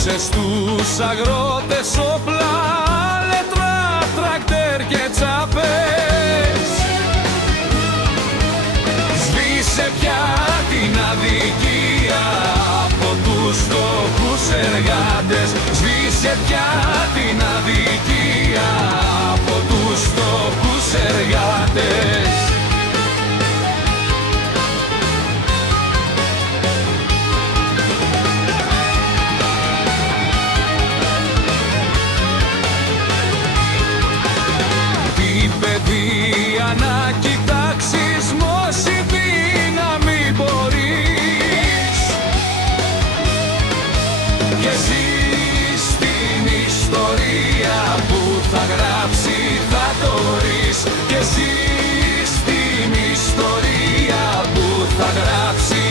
Στους αγρότες όπλα, λέτρα, τρακτέρ και τσαπές. Σβήσε πια την αδικία από τους φτωχούς εργάτες. Σβήσε πια την αδικία από τους φτωχούς εργάτες. Να κοιτάξεις μόση δύναμη μπορείς και ζεις την ιστορία που θα γράψει θα το βρεις. Και ζεις την ιστορία που θα γράψει